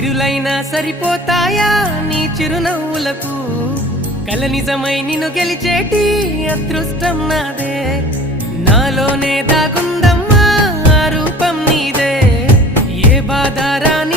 సిరులైనా సరిపోతాయా నీ చిరునవ్వులకు కల నిజమై నిన్ను గెలిచేటి అదృష్టం నాదే నాలోనే దాగుందమ్మా ఆ రూపం నీదే ఏ బాధారా